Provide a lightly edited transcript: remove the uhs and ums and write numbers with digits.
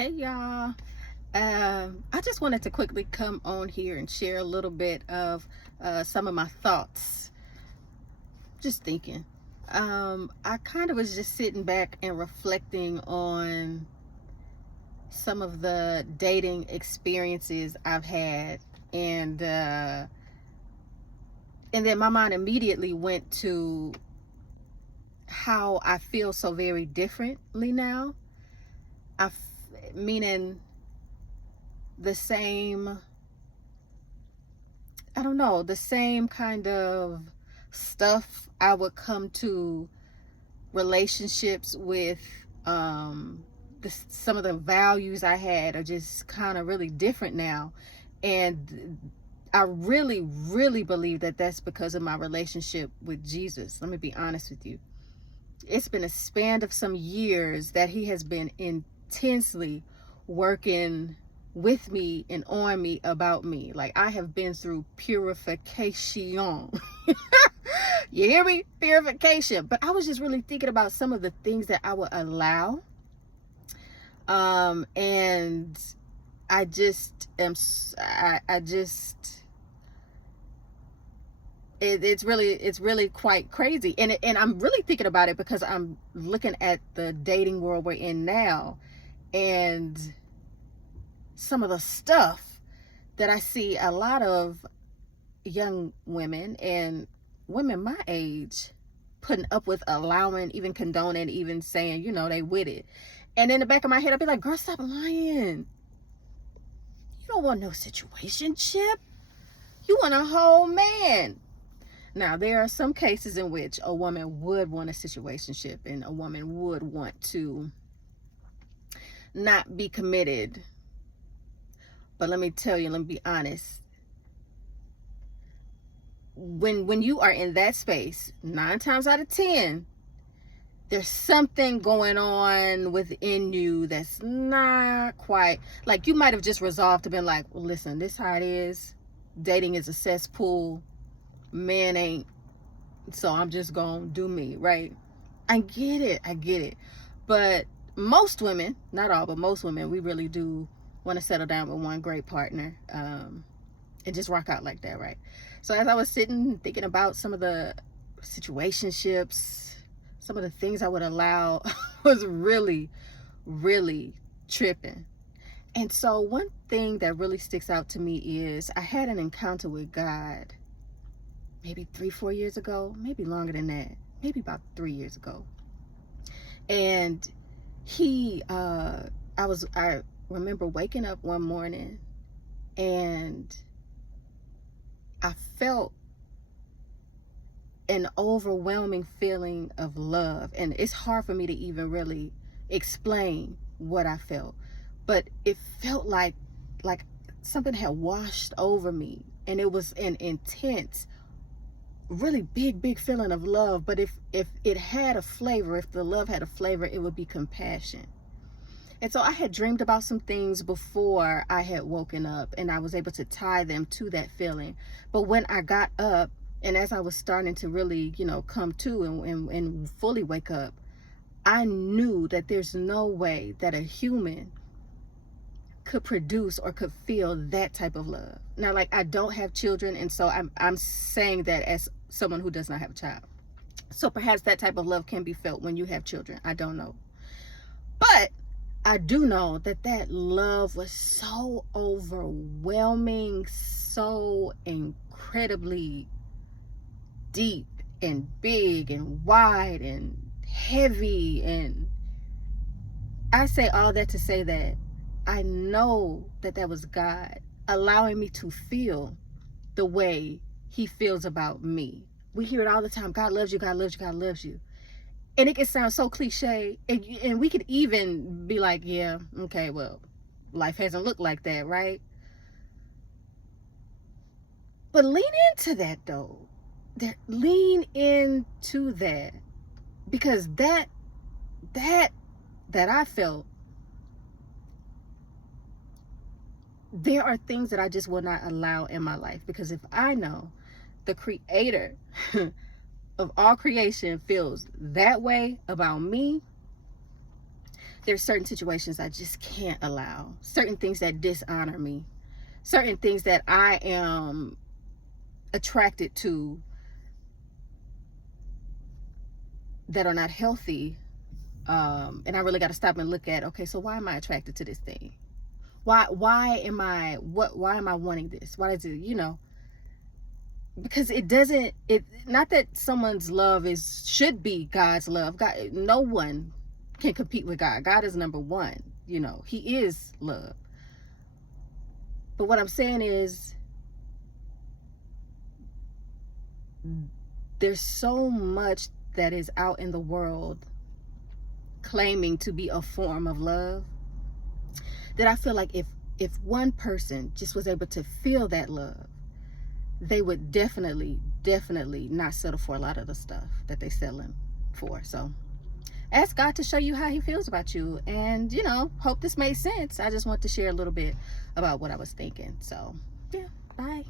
Hey y'all. I just wanted to quickly come on here and share a little bit of some of my thoughts. Just thinking. I kind of was just sitting back and reflecting on some of the dating experiences I've had, and then my mind immediately went to how I feel so very differently now. Meaning the same, I don't know, the same kind of stuff I would come to relationships with. Some of the values I had are just kind of really different now. And I really, really believe that that's because of my relationship with Jesus. Let me be honest with you. It's been a span of some years that he has been intensely working with me and on me about me. Like, I have been through purification. You hear me? Purification. But I was just really thinking about some of the things that I would allow. And I just am, I just, it's really quite crazy. And I'm really thinking about it because I'm looking at the dating world we're in now, and some of the stuff that I see a lot of young women and women my age putting up with, allowing, even condoning, even saying, they with it. And in the back of my head, I'll be like, girl, stop lying. You don't want no situationship. You want a whole man. Now, there are some cases in which a woman would want a situationship and a woman would want to not be committed. But let me tell you, let me be honest. When you are in that space, 9 times out of 10, there's something going on within you that's not quite, like, you might have just resolved to be like, well, listen, this how it is. Dating is a cesspool. Man ain't, so I'm just gonna do me, right? I get it. But most women, not all, but most women, we really do want to settle down with one great partner, and just rock out like that, right? So as I was sitting thinking about some of the situationships, some of the things I would allow, was really, really tripping. And so one thing that really sticks out to me is I had an encounter with God maybe 3-4 years ago, maybe longer than that, maybe about 3 years ago. And I remember waking up one morning and I felt an overwhelming feeling of love. And it's hard for me to even really explain what I felt, but it felt like something had washed over me, and it was an intense, really big feeling of love. But if it had a flavor, if the love had a flavor, it would be compassion. And so I had dreamed about some things before I had woken up, and I was able to tie them to that feeling. But when I got up, and as I was starting to really, come to and fully wake up, I knew that there's no way that a human could produce or could feel that type of love. Now, like, I don't have children, and so I'm saying that as someone who does not have a child. So perhaps that type of love can be felt when you have children. I don't know. But I do know that that love was so overwhelming, so incredibly deep and big and wide and heavy. And I say all that to say that I know that that was God allowing me to feel the way he feels about me. We hear it all the time. God loves you, God loves you, God loves you. And it can sound so cliche, and we could even be like, yeah, okay, well, life hasn't looked like that, right? But lean into that, though. Lean into that, because that I felt, there are things that I just will not allow in my life. Because if I know the creator of all creation feels that way about me, there's certain situations I just can't allow, certain things that dishonor me, certain things that I am attracted to that are not healthy. And I really got to stop and look at, okay, so why am I attracted to this thing? Why am I wanting this? Why is it, because not that someone's love should be God's love. God, no one can compete with God. God is number one. He is love. But what I'm saying is, there's so much that is out in the world claiming to be a form of love, that I feel like if one person just was able to feel that love, they would definitely not settle for a lot of the stuff that they're settling for. So ask God to show you how he feels about you, and hope this made sense. I just want to share a little bit about what I was thinking. So yeah, bye.